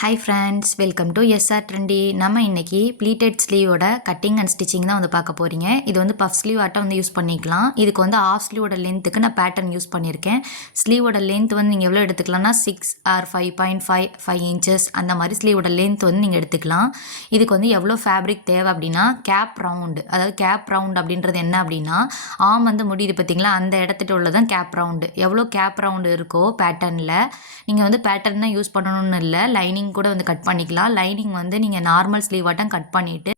Hi friends, welcome to SR Trendy. நம்ம இன்றைக்கி pleated ஸ்லீவோட கட்டிங் அண்ட் ஸ்டிச்சிங் தான் வந்து பார்க்க போகிறீங்க. இது வந்து பஃப் ஸ்லீவ் ஆட்டம் வந்து யூஸ் பண்ணிக்கலாம். இதுக்கு வந்து ஆஃப் ஸ்லீவோட லென்த்துக்கு நான் பேட்டர்ன் யூஸ் பண்ணியிருக்கேன். ஸ்லீவோட லென்த் வந்து நீங்கள் எவ்வளோ எடுத்துக்கலாம்னா 6 ஆர் 5.5 இன்ச்சஸ் அந்த மாதிரி ஸ்லீவோட லென்த் வந்து நீங்கள் எடுத்துக்கலாம். இதுக்கு வந்து எவ்வளோ ஃபேப்ரிக் தேவை அப்படின்னா கேப் ரவுண்டு, அதாவது கேப் ரவுண்ட் அப்படின்றது என்ன அப்படின்னா ஆம் வந்து முடியுது பார்த்தீங்களா, அந்த இடத்துட்டு உள்ளதான் கேப் ரவுண்டு. எவ்வளோ கேப் ரவுண்டு இருக்கோ பேட்டர்னில் நீங்கள் வந்து பேட்டர்ன் தான் யூஸ் பண்ணணும்னு இல்லை, லைனிங் கூட வந்து கட் பண்ணிக்கலாம். லைனிங் வந்து நீங்கள் நார்மல் ஸ்லீவ் ஆட்டம் கட் பண்ணிவிட்டு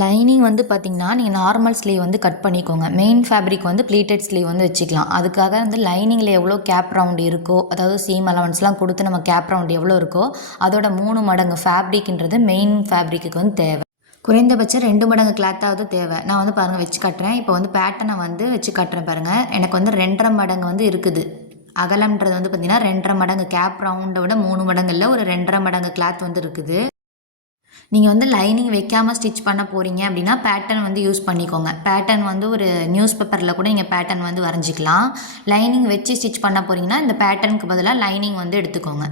லைனிங் வந்து பார்த்திங்கன்னா நீங்கள் நார்மல் ஸ்லீவ் வந்து கட் பண்ணிக்கோங்க. மெயின் ஃபேப்ரிக் வந்து ப்ளீட்டட் ஸ்லீவ் வந்து வச்சுக்கலாம். அதுக்காக வந்து லைனிங்கில் எவ்வளோ கேப் ரவுண்ட் இருக்கோ, அதாவது சீம் அலவன்ஸ்லாம் கொடுத்து நம்ம கேப் ரவுண்ட் எவ்வளோ இருக்கோ அதோட 3 மடங்கு ஃபேப்ரிக்ன்றது மெயின் ஃபேப்ரிக்கு வந்து தேவை. குறைந்தபட்சம் 2 மடங்கு கிளாத்தாவது தேவை. நான் வந்து பாருங்கள் வச்சு கட்டுறேன். இப்போ வந்து பேட்டர்னை வந்து வச்சு கட்டுறேன் பாருங்கள். எனக்கு வந்து 2.5 மடங்கு வந்து இருக்குது. அகலம்ன்றது வந்து பார்த்திங்கன்னா 2.5 மடங்கு, கேப் ரவுண்டை விட 3 மடங்கு இல்லை, ஒரு 2.5 மடங்கு கிளாத் வந்து இருக்குது. நீங்கள் வந்து லைனிங் வைக்காமல் ஸ்டிச் பண்ண போகிறீங்க அப்படின்னா பேட்டர்ன் வந்து யூஸ் பண்ணிக்கோங்க. பேட்டர்ன் வந்து ஒரு நியூஸ் பேப்பரில் கூட நீங்கள் பேட்டர்ன் வந்து வரைஞ்சிக்கலாம். லைனிங் வச்சு ஸ்டிச் பண்ண போகிறீங்கன்னா இந்த பேட்டர்னுக்கு பதிலாக லைனிங் வந்து எடுத்துக்கோங்க.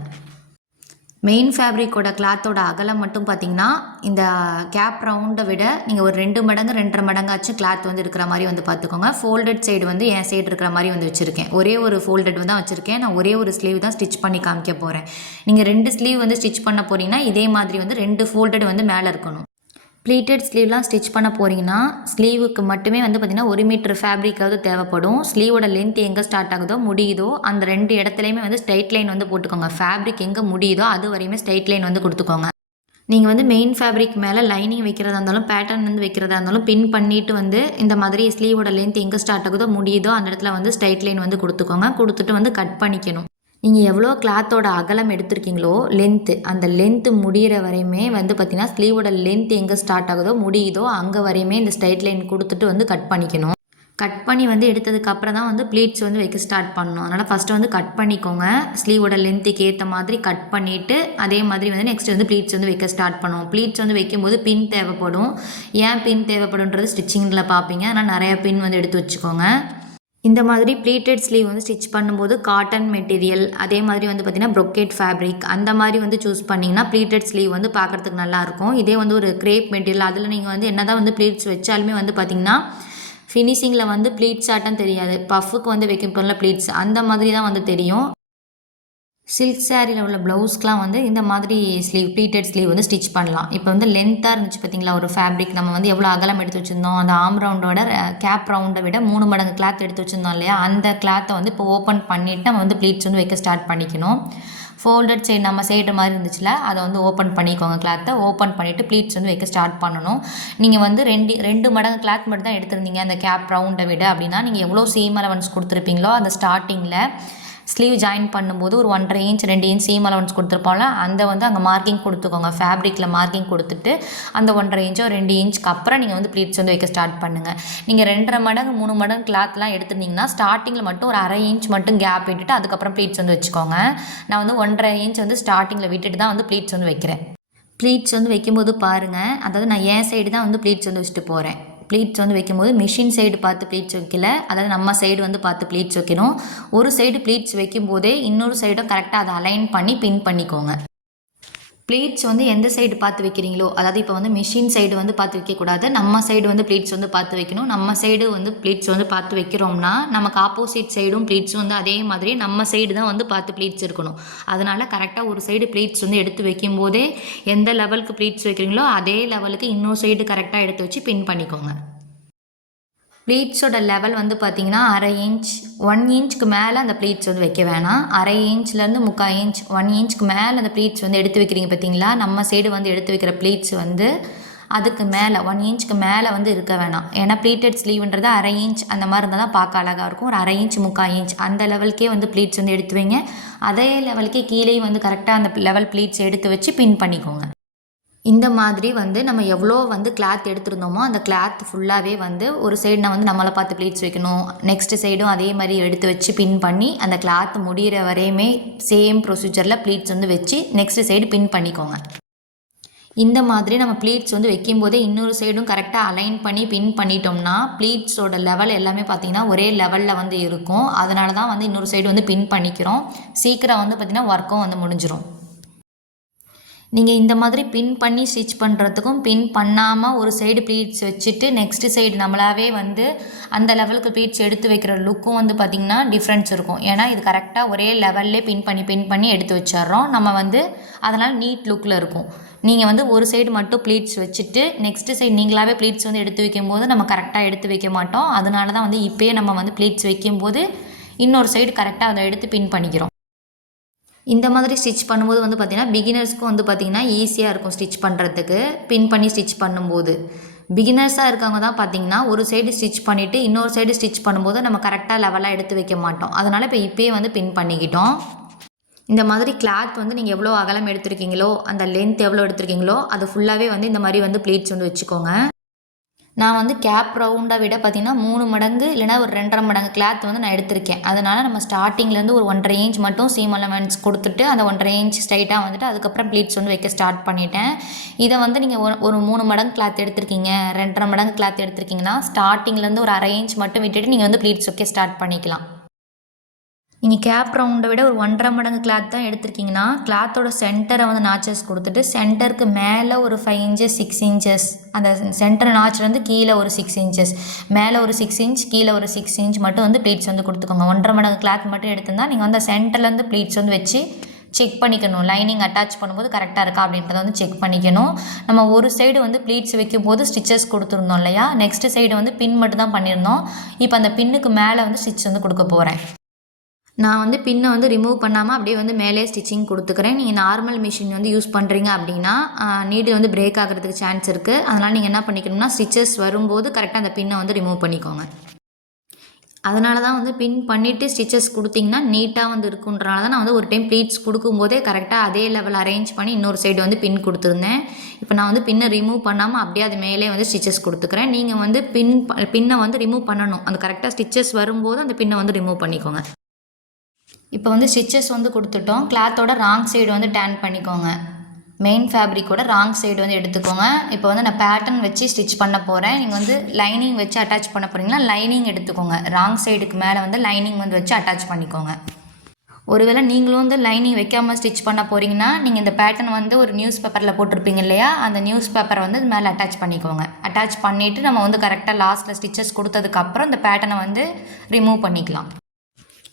மெயின் ஃபேப்ரிக்கோட கிளாத்தோட அகலம் மட்டும் பார்த்திங்கன்னா இந்த கேப் ரவுண்டை விட நீங்கள் ஒரு 2 மடங்கு 2.5 மடங்காச்சும் கிளாத் வந்து இருக்கிற மாதிரி வந்து பார்த்துக்கோங்க. ஃபோல்டட் சைடு வந்து என் சைடு இருக்கிற மாதிரி வந்து வச்சுருக்கேன். ஒரே ஒரு ஃபோல்டட் தான் வச்சுருக்கேன். நான் ஒரே ஒரு ஸ்லீவ் தான் ஸ்டிச் பண்ணி காமிக்க போகிறேன். நீங்கள் 2 ஸ்லீவ் வந்து ஸ்டிச் பண்ண போகிறீங்கன்னா இதே மாதிரி வந்து 2 ஃபோல்டட் வந்து மேலே இருக்கணும். ப்ளீட்டட் ஸ்லீவ்லாம் ஸ்டிச் பண்ண போகிறீங்கன்னா ஸ்லீவுக்கு மட்டுமே வந்து பார்த்திங்கன்னா 1 மீட்டர் ஃபேப்ரிக்காவது தேவைப்படும். ஸ்லீவோட லென்த் எங்கே ஸ்டார்ட் ஆகுதோ முடியுதோ அந்த 2 இடத்துலையுமே வந்து ஸ்ட்ரைட் லைன் வந்து போட்டுக்கோங்க. ஃபேப்ரிக் எங்கே முடியுதோ அது வரையுமே ஸ்ட்ரைட் லைன் வந்து கொடுத்துக்கோங்க. நீங்கள் வந்து மெயின் ஃபேப்ரிக் மேலே லைனிங் வைக்கிறதா இருந்தாலும் பேட்டர்ன் வந்து வைக்கிறதா இருந்தாலும் பின் பண்ணிவிட்டு வந்து இந்த மாதிரி ஸ்லீவோட லென்த் எங்கே ஸ்டார்ட் ஆகுதோ முடியுதோ அந்த இடத்துல வந்து ஸ்ட்ரைட் லைன் வந்து கொடுத்துக்கோங்க. கொடுத்துட்டு வந்து கட் பண்ணிக்கணும். நீங்கள் எவ்வளோ கிளாத்தோட அகலம் எடுத்திருக்கீங்களோ லென்த்து, அந்த லென்த்து முடிகிற வரையுமே வந்து பார்த்திங்கன்னா ஸ்லீவோட லென்த் எங்கே ஸ்டார்ட் ஆகுதோ முடியுதோ அங்கே வரையுமே இந்த ஸ்ட்ரைட் லைன் கொடுத்துட்டு வந்து கட் பண்ணிக்கணும். கட் பண்ணி வந்து எடுத்ததுக்கப்புறம் தான் வந்து ப்ளீட்ஸ் வந்து வைக்க ஸ்டார்ட் பண்ணணும். அதனால் ஃபஸ்ட்டு வந்து கட் பண்ணிக்கோங்க. ஸ்லீவோட லென்த்துக்கு ஏற்ற மாதிரி கட் பண்ணிவிட்டு அதே மாதிரி வந்து நெக்ஸ்ட் வந்து ப்ளீட்ஸ் வந்து வைக்க ஸ்டார்ட் பண்ணுவோம். ப்ளீட்ஸ் வந்து வைக்கும்போது பின் தேவைப்படும். ஏன் பின் தேவைப்படுன்றது ஸ்டிச்சிங்கில் பார்ப்பீங்க. ஆனால் நிறையா பின் வந்து எடுத்து வச்சுக்கோங்க. இந்த மாதிரி ப்ளீட்டட் ஸ்லீவ் வந்து ஸ்டிச் பண்ணும்போது காட்டன் மெட்டீரியல், அதே மாதிரி வந்து பார்த்திங்கன்னா ப்ரொக்கேட் ஃபேப்ரிக் அந்த மாதிரி வந்து சூஸ் பண்ணிங்கன்னா ப்ளீட்டட் ஸ்லீவ் வந்து பார்க்குறதுக்கு நல்லாயிருக்கும். இதே வந்து ஒரு கிரேப் மெட்டீரியல் அதில் நீங்கள் வந்து என்ன தான் வந்து ப்ளீட்ஸ் வச்சாலுமே வந்து பார்த்திங்கன்னா ஃபினிஷிங்கில் வந்து ப்ளீட்ஸ் ஆட்டம் தெரியாது. பஃபுக்கு வந்து வைக்க போகிற ப்ளீட்ஸ் அந்த மாதிரி தான் வந்து தெரியும். சில்க் சாரியில் உள்ள ப்ளவுஸ்க்கெலாம் வந்து இந்த மாதிரி ஸ்லீவ் ப்ளீட்டட் ஸ்லீவ் வந்து ஸ்டிச் பண்ணலாம். இப்போ வந்து லென்த்தாக இருந்துச்சு பார்த்திங்களா ஒரு ஃபேப்ரிக், நம்ம வந்து எவ்வளோ அகலம் எடுத்து வச்சுருந்தோம், அந்த ஆம் ரவுண்டோட கேப் ரவுண்டை விட 3 மடங்கு கிளாத் எடுத்து வச்சுருந்தோம் இல்லையா, அந்த கிளாத்தை வந்து இப்போ ஓப்பன் பண்ணிவிட்டு நம்ம வந்து ப்ளீட்ஸ் வந்து வைக்க ஸ்டார்ட் பண்ணிக்கணும். ஃபோல்டட் சைடு நம்ம சைடு மாதிரி இருந்துச்சுல அதை வந்து ஓப்பன் பண்ணிக்கோங்க. கிளாத்தை ஓப்பன் பண்ணிவிட்டு ப்ளீட்ஸ் வந்து வைக்க ஸ்டார்ட் பண்ணணும். நீங்கள் வந்து 2 மடங்கு கிளாத் மட்டும் தான் எடுத்திருந்தீங்க அந்த கேப் ரவுண்டை விட அப்படின்னா நீங்கள் எவ்வளோ சீம் அலவன்ஸ் கொடுத்துருப்பீங்களோ அந்த ஸ்டார்டிங்கில் ஸ்லீவ் ஜாயின் பண்ணும்போது ஒரு 1.5 இன்ச் 2 இன்ச் சீம் அலவன்ஸ் கொடுத்துருப்போம்ல, அந்த வந்து அங்கே மார்க்கிங் கொடுத்துக்கோங்க. ஃபேப்ரிக்கில் மார்க்கிங் கொடுத்துட்டு அந்த 1.5 இன்ச்சோ 2 இன்ச்சுக்கு அப்புறம் நீங்கள் வந்து ப்ளீட்ஸ் வந்து வைக்க ஸ்டார்ட் பண்ணுங்கள். நீங்கள் 2.5 மடங்கு 3 மடங்கு கிளாத்லாம் எடுத்துருந்தீங்கன்னா ஸ்டார்டிங்கில் மட்டும் ஒரு 1/2 இன்ச் மட்டும் கேப் விட்டுட்டு அதுக்கப்புறம் ப்ளீட்ஸ் வந்து வச்சுக்கோங்க. நான் வந்து 1.5 இன்ச் வந்து ஸ்டார்டிங்கில் விட்டுட்டு தான் வந்து ப்ளீட்ஸ் வந்து வைக்கிறேன். ப்ளீட்ஸ் வந்து வைக்கும்போது பாருங்கள், அதாவது நான் என் சைடு தான் வந்து ப்ளீட்ஸ் வந்து வச்சுட்டு போகிறேன். ப்ளீட்ஸ் வந்து வைக்கும்போது மிஷின் சைடு பார்த்து ப்ளீட்ஸ் வைக்கல, அதாவது நம்ம சைடு வந்து பார்த்து ப்ளீட்ஸ் வைக்கணும். ஒரு சைடு ப்ளீட்ஸ் வைக்கும்போதே இன்னொரு சைடும் கரெக்டாக அதை அலைன் பண்ணி பின் பண்ணிக்கோங்க. ப்ளீட்ஸ் வந்து எந்த சைடு பார்த்து வைக்கிறீங்களோ, அதாவது இப்போ வந்து மிஷின் சைடு வந்து பார்த்து வைக்கக்கூடாது, நம்ம சைடு வந்து ப்ளீட்ஸ் வந்து பார்த்து வைக்கணும். நம்ம சைடு வந்து ப்ளீட்ஸ் வந்து பார்த்து வைக்கிறோம்னா நமக்கு ஆப்போசிட் சைடும் ப்ளீட்ஸும் வந்து அதே மாதிரி நம்ம சைடு தான் வந்து பார்த்து ப்ளீட்ஸ் இருக்கணும். அதனால் கரெக்டாக ஒரு சைடு ப்ளீட்ஸ் வந்து எடுத்து வைக்கும்போதே எந்த லெவலுக்கு ப்ளீட்ஸ் வைக்கிறீங்களோ அதே லெவலுக்கு இன்னொரு சைடு கரெக்டாக எடுத்து வச்சு பின் பண்ணிக்கோங்க. ப்ளீட்ஸோட லெவல் வந்து பார்த்திங்கன்னா 1/2 இன்ச் 1 இன்ச்சுக்கு மேலே அந்த ப்ளீட்ஸ் வந்து வைக்க வேணாம். 1/2 இன்ச்லேருந்து 3/4 இன்ச் 1 இன்ச்சுக்கு மேலே அந்த ப்ளீட்ஸ் வந்து எடுத்து வைக்கிறீங்க பார்த்திங்களா, நம்ம சைடு வந்து எடுத்து வைக்கிற ப்ளீட்ஸ் வந்து அதுக்கு மேலே 1 இன்ச்சுக்கு மேலே வந்து இருக்க வேணாம். ஏன்னா ப்ளீட்டட் ஸ்லீவ்ன்றது 1/2 இன்ச் அந்த மாதிரி இருந்தால் தான் பார்க்க அழகாக இருக்கும். ஒரு 1/2 இன்ச் 3/4 இன்ச் அந்த லெவலுக்கே வந்து ப்ளீட்ஸ் வந்து எடுத்து வைங்க. அதே லெவலுக்கே கீழே வந்து கரெக்டாக அந்த லெவல் ப்ளீட்ஸ் எடுத்து வச்சு பின் பண்ணிக்கோங்க. இந்த மாதிரி வந்து நம்ம எவ்வளோ வந்து கிளாத் எடுத்துருந்தோமோ அந்த கிளாத் ஃபுல்லாகவே வந்து ஒரு சைடு நான் வந்து நம்மளை பார்த்து ப்ளீட்ஸ் வைக்கணும், நெக்ஸ்ட் சைடும் அதே மாதிரி எடுத்து வச்சு பின் பண்ணி அந்த கிளாத் முடிகிற வரையுமே சேம் ப்ரொசீஜரில் ப்ளீட்ஸ் வந்து வச்சு நெக்ஸ்ட் சைடு பின் பண்ணிக்கோங்க. இந்த மாதிரி நம்ம ப்ளீட்ஸ் வந்து வைக்கும்போதே இன்னொரு சைடும் கரெக்டாக அலைன் பண்ணி பின் பண்ணிட்டோம்னா ப்ளீட்ஸோட லெவல் எல்லாமே பார்த்திங்கன்னா ஒரே லெவலில் வந்து இருக்கும். அதனால தான் வந்து இன்னொரு சைடு வந்து பின் பண்ணிக்கிறோம். சீக்கிரம் வந்து பார்த்திங்கன்னா ஒர்க்கும் வந்து முடிஞ்சிடும். நீங்கள் இந்த மாதிரி பின் பண்ணி ஸ்டிச் பண்ணுறதுக்கும் பின் பண்ணாமல் ஒரு சைடு ப்ளீட்ஸ் வச்சுட்டு நெக்ஸ்ட் சைடு நம்மளாவே வந்து அந்த லெவலுக்கு ப்ளீட்ஸ் எடுத்து வைக்கிற லுக்கும் வந்து பார்த்திங்கன்னா டிஃப்ரென்ஸ் இருக்கும். ஏன்னா இது கரெக்டாக ஒரே லெவல்லே பின் பண்ணி எடுத்து வச்சிட்றோம். நம்ம வந்து அதனால் நீட் லுக்கில் இருக்கும். நீங்கள் வந்து ஒரு சைடு மட்டும் ப்ளீட்ஸ் வச்சுட்டு நெக்ஸ்ட்டு சைடு நீங்களாகவே ப்ளீட்ஸ் வந்து எடுத்து வைக்கும்போது நம்ம கரெக்டாக எடுத்து வைக்க மாட்டோம். அதனால தான் வந்து இப்போயே நம்ம வந்து ப்ளீட்ஸ் வைக்கும்போது இன்னொரு சைடு கரெக்டாக அதை எடுத்து பின் பண்ணிக்கிறோம். இந்த மாதிரி ஸ்டிச் பண்ணும்போது வந்து பார்த்திங்கன்னா பிகினர்ஸ்க்கும் வந்து பார்த்திங்கன்னா ஈஸியாக இருக்கும் ஸ்டிச் பண்ணுறதுக்கு. பின் பண்ணி ஸ்டிச் பண்ணும்போது பிகினர்ஸாக இருக்கவங்க தான் பார்த்திங்கன்னா ஒரு சைடு ஸ்டிச் பண்ணிவிட்டு இன்னொரு சைடு ஸ்டிச் பண்ணும்போது நம்ம கரெக்டாக லெவலாக எடுத்து வைக்க மாட்டோம். அதனால் இப்போ இப்போயே வந்து பின் பண்ணிக்கிட்டோம். இந்த மாதிரி கிளாத் வந்து நீங்கள் எவ்வளோ அகலம் எடுத்திருக்கீங்களோ அந்த லென்த் எவ்வளோ எடுத்திருக்கீங்களோ அது ஃபுல்லாகவே வந்து இந்த மாதிரி வந்து ப்ளீட்ஸ் வந்து வச்சுக்கோங்க. நான் வந்து கேப் ரவுண்டாக விட பார்த்திங்கன்னா 3 மடங்கு இல்லைனா ஒரு 2.5 மடங்கு கிளாத் வந்து நான் எடுத்திருக்கேன். அதனால் நம்ம ஸ்டார்டிங்லேருந்து ஒரு 1.5 இன்ச் மட்டும் சீம் அலவன்ஸ் கொடுத்துட்டு அந்த 1.5 இன்ச் ஸ்ட்ரைட்டாக வந்துட்டு அதுக்கப்புறம் ப்ளீட்ஸ் வந்து வைக்க ஸ்டார்ட் பண்ணிட்டேன். இதை வந்து நீங்கள் ஒரு 3 மடங்கு கிளாத் எடுத்திருக்கீங்க, 2.5 மடங்கு கிளாத் எடுத்திருக்கீங்கன்னா ஸ்டார்டிங்லேருந்து ஒரு 1/2 இன்ச் மட்டும் விட்டுட்டு நீங்கள் வந்து ப்ளீட்ஸ் வைக்க ஸ்டார்ட் பண்ணிக்கலாம். நீங்கள் கேப் ரவுண்டை விட ஒரு 1.5 மடங்கு கிளாத் தான் எடுத்திருக்கீங்கன்னா கிளாத்தோட சென்டரை வந்து நாச்சஸ் கொடுத்துட்டு சென்டருக்கு மேலே ஒரு 5 இன்ச்சஸ் 6 இன்ச்சஸ் அந்த சென்டர் நாச்சிலேருந்து கீழே ஒரு 6 இன்ச்சஸ் மேலே ஒரு 6 இன்ச் கீழே ஒரு 6 இன்ச் மட்டும் வந்து ப்ளீட்ஸ் வந்து கொடுத்துக்கோங்க. 1.5 மடங்கு கிளாத் மட்டும் எடுத்திருந்தால் நீங்கள் வந்து சென்டர்லேருந்து ப்ளீட்ஸ் வந்து வச்சு செக் பண்ணிக்கணும். லைனிங் அட்டாச் பண்ணும்போது கரெக்டாக இருக்கா அப்படின்றத வந்து செக் பண்ணிக்கணும். நம்ம ஒரு சைடு வந்து ப்ளீட்ஸ் வைக்கும்போது ஸ்டிச்சஸ் கொடுத்துருந்தோம் இல்லையா, நெக்ஸ்ட் சைடு வந்து பின் மட்டும் தான் பண்ணியிருந்தோம். இப்போ அந்த பின்னுக்கு மேலே வந்து ஸ்டிச் வந்து கொடுக்க போகிறேன். நான் வந்து பின்னை வந்து ரிமூவ் பண்ணாமல் அப்படியே வந்து மேலே ஸ்டிச்சிங் கொடுத்துக்கிறேன். நீங்கள் நார்மல் மிஷின் வந்து யூஸ் பண்ணுறீங்க அப்படின்னா நீடில் வந்து பிரேக் ஆகிறதுக்கு சான்ஸ் இருக்குது. அதனால் நீங்கள் என்ன பண்ணிக்கணும்னா ஸ்டிச்சஸ் வரும்போது கரெக்டாக அந்த பின்னை வந்து ரிமூவ் பண்ணிக்கோங்க. அதனால தான் வந்து பின் பண்ணிவிட்டு ஸ்டிச்சஸ் கொடுத்திங்கன்னா நீட்டாக வந்து இருக்குன்றனால தான் நான் வந்து ஒரு டைம் ப்ளீட்ஸ் கொடுக்கும்போதே கரெக்டாக அதே லெவல் அரேஞ்ச் பண்ணி இன்னொரு சைடு வந்து பின் கொடுத்துருந்தேன். இப்போ நான் வந்து பின்னை ரிமூவ் பண்ணாமல் அப்படியே அது மேலே வந்து ஸ்டிச்சஸ் கொடுத்துக்கிறேன். நீங்கள் வந்து பின்னை வந்து ரிமூவ் பண்ணணும். அந்த கரெக்டாக ஸ்டிச்சஸ் வரும்போது அந்த பின்னை வந்து ரிமூவ் பண்ணிக்கோங்க. இப்போ வந்து ஸ்டிச்சஸ் வந்து கொடுத்துட்டோம். கிளாத்தோட ராங் சைடு வந்து டேன் பண்ணிக்கோங்க. மெயின் ஃபேப்ரிக்கோட ராங் சைடு வந்து எடுத்துக்கோங்க. இப்போ வந்து நான் பேட்டர்ன் வச்சு ஸ்டிச் பண்ண போகிறேன். நீங்கள் வந்து லைனிங் வச்சு அட்டாச் பண்ண போகிறீங்களா, லைனிங் எடுத்துக்கோங்க. ராங் சைடுக்கு மேலே வந்து லைனிங் வந்து வச்சு அட்டாச் பண்ணிக்கோங்க. ஒருவேளை நீங்களும் வந்து லைனிங் வைக்காமல் ஸ்டிச் பண்ண போகிறீங்கன்னா நீங்கள் இந்த பேட்டர்ன் வந்து ஒரு நியூஸ் பேப்பரில் போட்டிருப்பீங்க இல்லையா, அந்த நியூஸ் பேப்பரை வந்து மேலே அட்டாச் பண்ணிக்கோங்க. அட்டாச் பண்ணிவிட்டு நம்ம வந்து கரெக்டாக லாஸ்ட்டில் ஸ்டிச்சஸ் கொடுத்ததுக்கப்புறம் இந்த பேட்டர்னை வந்து ரிமூவ் பண்ணிக்கலாம்.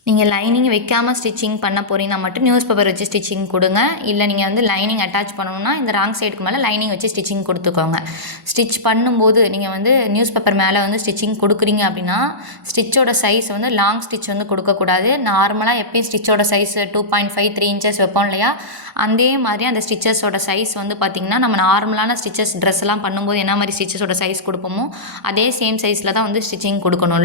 நீங்கள் லைனிங் வைக்காமல் ஸ்டிச்சிங் பண்ண போகிறீங்கன்னா மட்டும் நியூஸ் பேப்பர் வச்சு ஸ்டிச்சிங் கொடுங்க. இல்லை நீங்கள் வந்து லைனிங் அட்டாச் பண்ணணும்னா இந்த ராங் சைடுக்கு மேலே லைனிங் வச்சு ஸ்டிச்சிங் கொடுத்துக்கோங்க. ஸ்டிச் பண்ணும்போது நீங்கள் வந்து நியூஸ் பேப்பர் மேலே வந்து ஸ்டிச்சிங் கொடுக்குறீங்க அப்படின்னா ஸ்டிச்சோட சைஸ் வந்து லாங் ஸ்டிச் வந்து கொடுக்கக்கூடாது. நார்மலாக எப்பயும் ஸ்டிச்சோட சைஸ் 2.5 3 இன்ச்சஸ் வைப்போம் இல்லையா, அதே மாதிரி அந்த ஸ்டிச்சஸோட சைஸ் வந்து பார்த்திங்கன்னா நம்ம நார்மலான ஸ்டிச்சஸ் ட்ரெஸ்லாம் பண்ணும்போது என்ன மாதிரி ஸ்டிச்சஸோட சைஸ் கொடுப்போமோ அதே சேம் சைஸில் தான் வந்து ஸ்டிச்சிங் கொடுக்கணும்.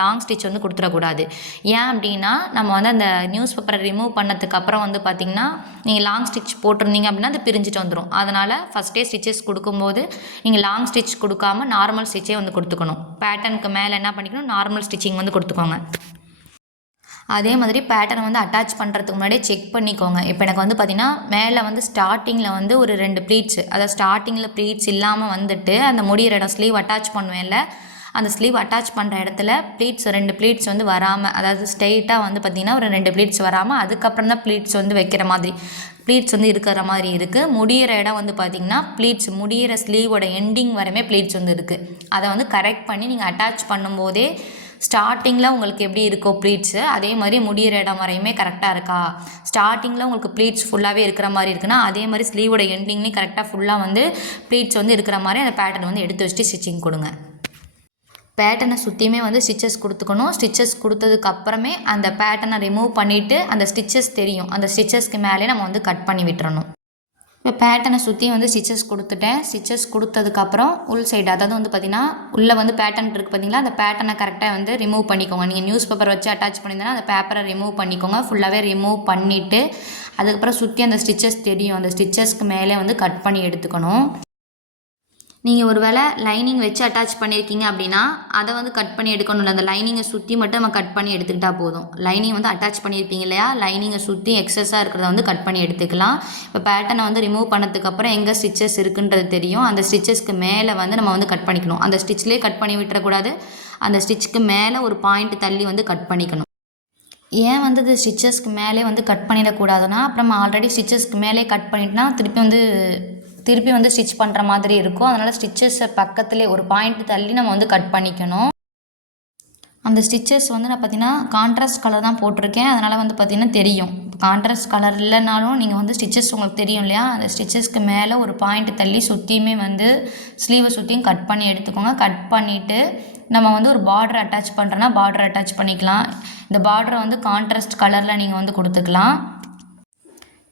லாங் ஸ்டிச் வந்து கொடுத்துடக்கூடாது. ஏன் அப்படின்னா நம்ம வந்து அந்த நியூஸ் பேப்பரை ரிமூவ் பண்ணதுக்கு அப்புறம் வந்து பார்த்திங்கன்னா நீங்கள் லாங் ஸ்டிச் போட்டிருந்தீங்க அப்படின்னா அது பிரிஞ்சுட்டு வந்துடும். அதனால் ஃபஸ்ட்டே ஸ்டிச்சஸ் கொடுக்கும்போது நீங்கள் லாங் ஸ்டிச் கொடுக்காமல் நார்மல் ஸ்டிச்சே வந்து கொடுத்துக்கணும். பேட்டர்னுக்கு மேலே என்ன பண்ணிக்கணும், நார்மல் ஸ்டிச்சிங் வந்து கொடுத்துக்கோங்க. அதே மாதிரி பேட்டர்னை வந்து அட்டாச் பண்ணுறதுக்கு முன்னாடியே செக் பண்ணிக்கோங்க. இப்போ எனக்கு வந்து பார்த்திங்கன்னா மேலே வந்து ஸ்டார்டிங்கில் வந்து ஒரு 2 ப்ளீட்ஸ், அதாவது ஸ்டார்டிங்கில் ப்ளீட்ஸ் இல்லாமல் வந்துட்டு அந்த முடிகிற இடம் ஸ்லீவ் அட்டாச் பண்ணுவேன்ல, அந்த ஸ்லீவ் அட்டாச் பண்ணுற இடத்துல ப்ளீட்ஸ் 2 ப்ளீட்ஸ் வந்து வராமல், அதாவது ஸ்ட்ரெயிட்டாக வந்து பார்த்திங்கன்னா ஒரு 2 ப்ளீட்ஸ் வராமல் அதுக்கப்புறம் தான் ப்ளீட்ஸ் வந்து வைக்கிற மாதிரி ப்ளீட்ஸ் வந்து இருக்கிற மாதிரி இருக்குது. முடிகிற இடம் வந்து பார்த்திங்கன்னா ப்ளீட்ஸ் முடிகிற ஸ்லீவோட எண்டிங் வரையுமே ப்ளீட்ஸ் வந்து இருக்குது. அதை வந்து கரெக்ட் பண்ணி நீங்கள் அட்டாச் பண்ணும்போதே ஸ்டார்டிங்கில் உங்களுக்கு எப்படி இருக்கோ ப்ளீட்ஸு அதே மாதிரி முடிகிற இடம் வரையுமே கரெக்டாக இருக்கா, ஸ்டார்டிங்கில் உங்களுக்கு ப்ளீட்ஸ் ஃபுல்லாகவே இருக்கிற மாதிரி இருக்குன்னா அதே மாதிரி ஸ்லீவோட எண்டிங்லேயும் கரெக்டாக ஃபுல்லாக வந்து ப்ளீட்ஸ் வந்து இருக்கிற மாதிரி அந்த பேட்டர்ன் வந்து எடுத்து வச்சுட்டு ஸ்டிச்சிங் கொடுங்க. பேட்டர்னை சுற்றியுமே வந்து ஸ்டிச்சஸ் கொடுத்துக்கணும். ஸ்டிச்சஸ் கொடுத்ததுக்கப்புறமே அந்த பேட்டர்னை ரிமூவ் பண்ணிவிட்டு அந்த ஸ்டிச்சஸ் தெரியும், அந்த ஸ்டிச்சஸ்க்கு மேலே நம்ம வந்து கட் பண்ணி விட்டுறணும். இப்போ பேட்டர்னை சுற்றி வந்து ஸ்டிச்சஸ் கொடுத்துட்டேன். ஸ்டிச்சஸ் கொடுத்ததுக்கப்புறம் உள் சைடு, அதாவது வந்து பார்த்திங்கன்னா உள்ளே வந்து பேட்டர்ன் இருக்குது பார்த்திங்களா, அந்த பேட்டர்னை கரெக்டாக வந்து ரிமூவ் பண்ணிக்கோங்க. நீங்கள் நியூஸ் பேப்பர் வச்சு அட்டாச் பண்ணியிருந்தேன்னா அந்த பேப்பரை ரிமூவ் பண்ணிக்கோங்க. ஃபுல்லாகவே ரிமூவ் பண்ணிவிட்டு அதுக்கப்புறம் சுற்றி அந்த ஸ்டிச்சஸ் தெரியும், அந்த ஸ்டிச்சஸ்க்கு மேலே வந்து கட் பண்ணி எடுத்துக்கணும். நீங்கள் ஒரு வேளை லைனிங் வச்சு அட்டாச் பண்ணியிருக்கீங்க அப்படின்னா அதை வந்து கட் பண்ணி எடுக்கணும்ல, அந்த லைனிங்கை சுற்றி மட்டும் நம்ம கட் பண்ணி எடுத்துக்கிட்டால் போதும். லைனிங் வந்து அட்டாச் பண்ணியிருப்பீங்க இல்லையா, லைனிங்கை சுற்றி எக்ஸஸாக இருக்கிறத வந்து கட் பண்ணி எடுத்துக்கலாம். இப்போ பேட்டர்னை வந்து ரிமூவ் பண்ணதுக்கப்புறம் எங்கே ஸ்டிச்சஸ் இருக்குன்றது தெரியும், அந்த ஸ்டிச்சஸ்க்கு மேலே வந்து நம்ம வந்து கட் பண்ணிக்கணும். அந்த ஸ்டிச்லேயே கட் பண்ணி விட்டுறக்கூடாது, அந்த ஸ்டிச்சுக்கு மேலே ஒரு பாயிண்ட் தள்ளி வந்து கட் பண்ணிக்கணும். ஏன் வந்து இது ஸ்டிச்சஸ்க்கு மேலே வந்து கட் பண்ணிடக்கூடாதுன்னா, அப்புறம் நம்ம ஆல்ரெடி ஸ்டிச்சஸ்க்கு மேலே கட் பண்ணிட்டோம்னா திருப்பி வந்து ஸ்டிச் பண்ணுற மாதிரி இருக்கும். அதனால் ஸ்டிச்சஸை பக்கத்துலேயே ஒரு பாயிண்ட் தள்ளி நம்ம வந்து கட் பண்ணிக்கணும். அந்த ஸ்டிச்சஸ் வந்து நான் பார்த்தீங்கன்னா கான்ட்ராஸ்ட் கலர் தான் போட்டிருக்கேன். அதனால் வந்து பார்த்திங்கன்னா தெரியும். கான்ட்ராஸ்ட் கலர் இல்லைனாலும் நீங்கள் வந்து ஸ்டிச்சஸ் உங்களுக்கு தெரியும் இல்லையா, அந்த ஸ்டிச்சஸ்க்கு மேலே ஒரு பாயிண்ட் தள்ளி சுற்றியுமே வந்து ஸ்லீவை சுற்றியும் கட் பண்ணி எடுத்துக்கோங்க. கட் பண்ணிவிட்டு நம்ம வந்து ஒரு பார்டர் அட்டாச் பண்ணுறோன்னா பார்டர் அட்டாச் பண்ணிக்கலாம். இந்த பார்டரை வந்து கான்ட்ராஸ்ட் கலரில் நீங்கள் வந்து கொடுத்துக்கலாம்.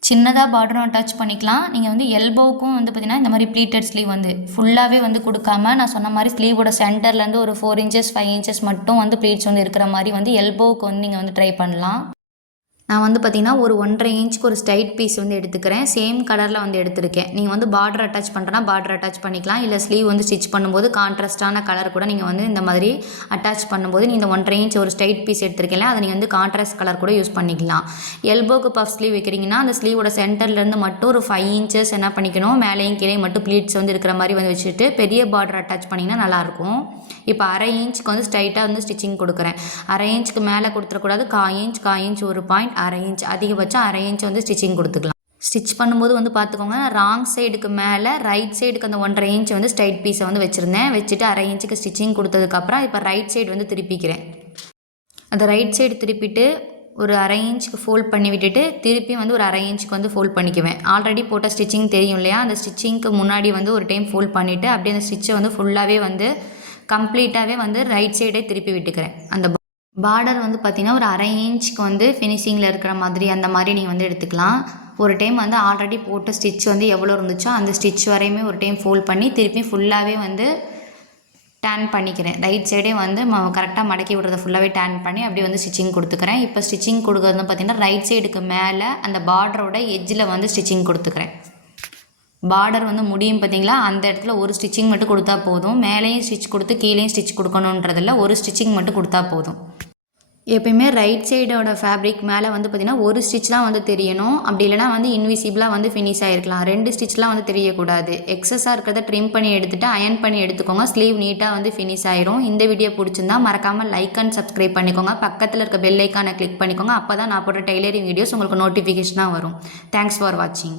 சின்னதாக பார்டரும் அட்டாச் பண்ணிக்கலாம். நீங்கள் வந்து எல்போவுக்கும் வந்து பார்த்திங்கன்னா இந்த மாதிரி ப்ளீட்டட் ஸ்லீவ் வந்து ஃபுல்லாகவே வந்து கொடுக்காம நான் சொன்ன மாதிரி ஸ்லீவோட சென்டர்லேருந்து ஒரு 4 இன்ச்சஸ் 5 இன்ச்சஸ் மட்டும் வந்து ப்ளீட்ஸ் வந்து இருக்கிற மாதிரி வந்து எல்போவுக்கு வந்து நீங்கள் வந்து ட்ரை பண்ணலாம். நான் வந்து பார்த்திங்கன்னா ஒரு 1.5 இன்ச்சுக்கு ஒரு ஸ்ட்ரைட் பீஸ் வந்து எடுத்துக்கிறேன். சேம் கலரில் வந்து எடுத்திருக்கேன். நீங்கள் வந்து பார்டர் அட்டாச் பண்ணுறனா பார்டர் அட்டாச் பண்ணிக்கலாம். இல்லை ஸ்லீவ் வந்து ஸ்டிச் பண்ணும்போது கான்ட்ராஸ்டான கலர் கூட நீங்கள் வந்து இந்த மாதிரி அட்டாச் பண்ணும்போது நீங்கள் இந்த 1.5 இன்ச் ஒரு ஸ்ட்ரைட் பீஸ் எடுத்திருக்கீங்களா, அதை நீங்கள் வந்து கான்ட்ராஸ்ட் கலர் கூட யூஸ் பண்ணிக்கலாம். எல்போக்கு பஃப் ஸ்லீவ் வைக்கிறீங்கன்னா அந்த ஸ்லீவோட சென்டர்லேருந்து மட்டும் ஒரு 5 இன்ச்சஸ் என்ன பண்ணிக்கணும், மேலேயும் கீழே மட்டும் ப்ளீட்ஸ் வந்து இருக்கிற மாதிரி வந்து வச்சுட்டு பெரிய பார்டர் அட்டாச் பண்ணிங்கன்னா நல்லாயிருக்கும். இப்போ 1/2 இன்ச்சுக்கு வந்து ஸ்ட்ரைட்டாக வந்து ஸ்டிச்சிங் கொடுக்குறேன். 1/2 இன்ச்சுக்கு மேலே கொடுத்துடக்கூடாது. 1/4 இன்ச் ஒரு பாயிண்ட் 1/2 இன்ச் அதிகபட்சம் 1/2 இன்ச் வந்து ஸ்டிச்சிங் கொடுத்துக்கலாம். ஸ்டிச் பண்ணும்போது வந்து பார்த்துக்கோங்க, ராங் சைடுக்கு மேலே ரைட் சைடுக்கு அந்த 1.5 இன்ச் வந்து ஸ்ட்ரைட் பீஸை வந்து வச்சுருந்தேன். வச்சுட்டு 1/2 இன்ச்சுக்கு ஸ்டிச்சிங் கொடுத்ததுக்கப்புறம் இப்போ ரைட் சைடு வந்து திருப்பிக்கிறேன். அந்த ரைட் சைடு திருப்பிட்டு ஒரு 1/2 இன்ச்சுக்கு ஃபோல்ட் பண்ணி விட்டுட்டு திருப்பி வந்து ஒரு 1/2 இன்ச்சுக்கு வந்து ஃபோல்ட் பண்ணிக்குவேன். ஆல்ரெடி போட்ட ஸ்டிச்சிங் தெரியும் இல்லையா, அந்த ஸ்டிச்சிங்க்கு முன்னாடி வந்து ஒரு டைம் ஃபோல்ட் பண்ணிவிட்டு அப்படியே அந்த ஸ்டிச்சை வந்து ஃபுல்லாகவே வந்து கம்ப்ளீட்டாகவே வந்து ரைட் சைடே திருப்பி விட்டுக்கிறேன். அந்த பார்டர் வந்து பார்த்திங்கன்னா ஒரு 1/2 இன்ச்சுக்கு வந்து ஃபினிஷிங்கில் இருக்கிற மாதிரி அந்த மாதிரி நீங்கள் வந்து எடுத்துக்கலாம். ஒரு டைம் வந்து ஆல்ரெடி போட்ட ஸ்டிச் வந்து எவ்வளோ இருந்துச்சோ அந்த ஸ்டிச் வரையுமே ஒரு டைம் ஃபோல்ட் பண்ணி திருப்பி ஃபுல்லாகவே வந்து டேன் பண்ணிக்கிறேன். ரைட் சைடே வந்து கரெக்டாக மடக்கி விடுறத ஃபுல்லாகவே டேன் பண்ணி அப்படியே வந்து ஸ்டிச்சிங் கொடுத்துக்கிறேன். இப்போ ஸ்டிச்சிங் கொடுக்குறது வந்து பார்த்திங்கன்னா ரைட் சைடுக்கு மேலே அந்த பார்டரோட எட்ஜில் வந்து ஸ்டிச்சிங் கொடுத்துக்கிறேன். பார்டர் வந்து முடியும் பார்த்தீங்களா, அந்த இடத்துல ஒரு ஸ்டிச்சிங் மட்டும் கொடுத்தா போதும். மேலேயும் ஸ்டிச் கொடுத்து கீழேயும் ஸ்டிச் கொடுக்கணுன்றதில்ல, ஒரு ஸ்டிச்சிங் மட்டும் கொடுத்தா போதும். எப்பயுமே ரைட் சைடோட ஃபேப்ரிக் மேலே வந்து பார்த்திங்கன்னா ஒரு ஸ்டிச் தான் வந்து தெரியணும். அப்படி இல்லைனா வந்து இன்விசிபிளாக வந்து ஃபினிஷ் ஆகிருக்கலாம். 2 ஸ்டிச்லாம் வந்து தெரியக்கூடாது. எக்ஸஸாக இருக்கிறத ட்ரிம் பண்ணி எடுத்துகிட்டு அயன் பண்ணி எடுத்துக்கோங்க. ஸ்லீவ் நீட்டாக வந்து ஃபினிஷ் ஆயிரும். இந்த வீடியோ பிடிச்சிருந்தா மறக்காமல் லைக் அண்ட் சப்ஸ்கிரைப் பண்ணிக்கோங்க. பக்கத்தில் இருக்க பெல் ஐக்கானை கிளிக் பண்ணிக்கோங்க. அப்போ தான் நான் போடுற டெய்லரிங் வீடியோஸ் உங்களுக்கு நோட்டிஃபிகேஷனாக வரும். தேங்க்ஸ் ஃபார் வாட்சிங்.